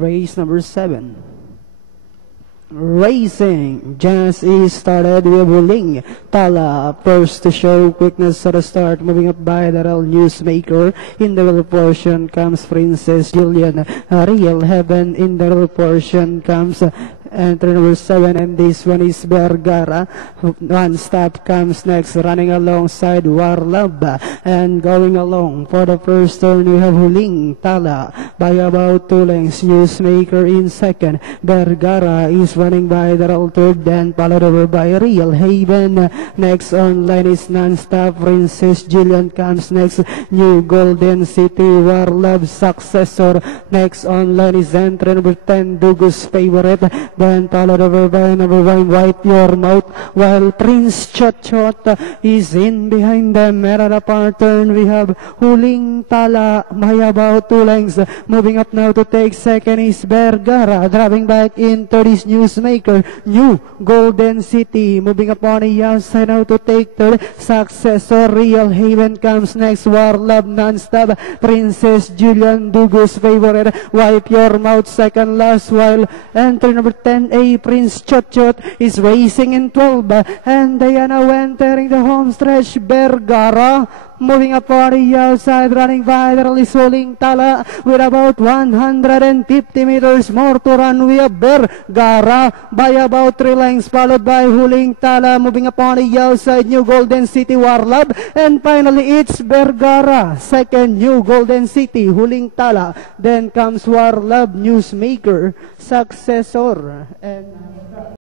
Race number 7. Racing just is started with Wuling Tala first to show quickness at the start, moving up by the Real Newsmaker. In the middle portion comes Princess Julian. Real Heaven. In the middle portion comes entry number 7, and this one is Vergara. One stop comes next, running alongside Warlab, and going along for the first turn we have Wuling Tala by about 2 lengths. Newsmaker in second. Vergara is running by the third, then followed over by Real Haven. Next on line is Non-Stop. Princess Julian comes next. New Golden City, Warlab successor. Next on line is entry number 10, Dugus Favorite, then followed over by number 1, Wipe Your Mouth, while Prince Chot Chot is in behind them. At the far turn we have Wuling Tala by about 2 lengths. Moving up now to take second is Vergara, driving back in third is Newsmaker. New Golden City moving up on the outside now to take third. Successor Real Haven comes next. Warlab, Non-Stop, Princess Julian, Dugus Favorite, Wipe Your Mouth second last, while entry number 10A, Prince Chot Chot, is racing in 12, and they are now entering the home stretch. Vergara moving up on the outside, running by the is Wuling Tala with about 150 meters more to run. We have Vergara by about 3 lengths, followed by Wuling Tala moving up on the outside, New Golden City, Warlab, and finally it's Vergara second, New Golden City, Wuling Tala, then comes Warlab, Newsmaker, successor, and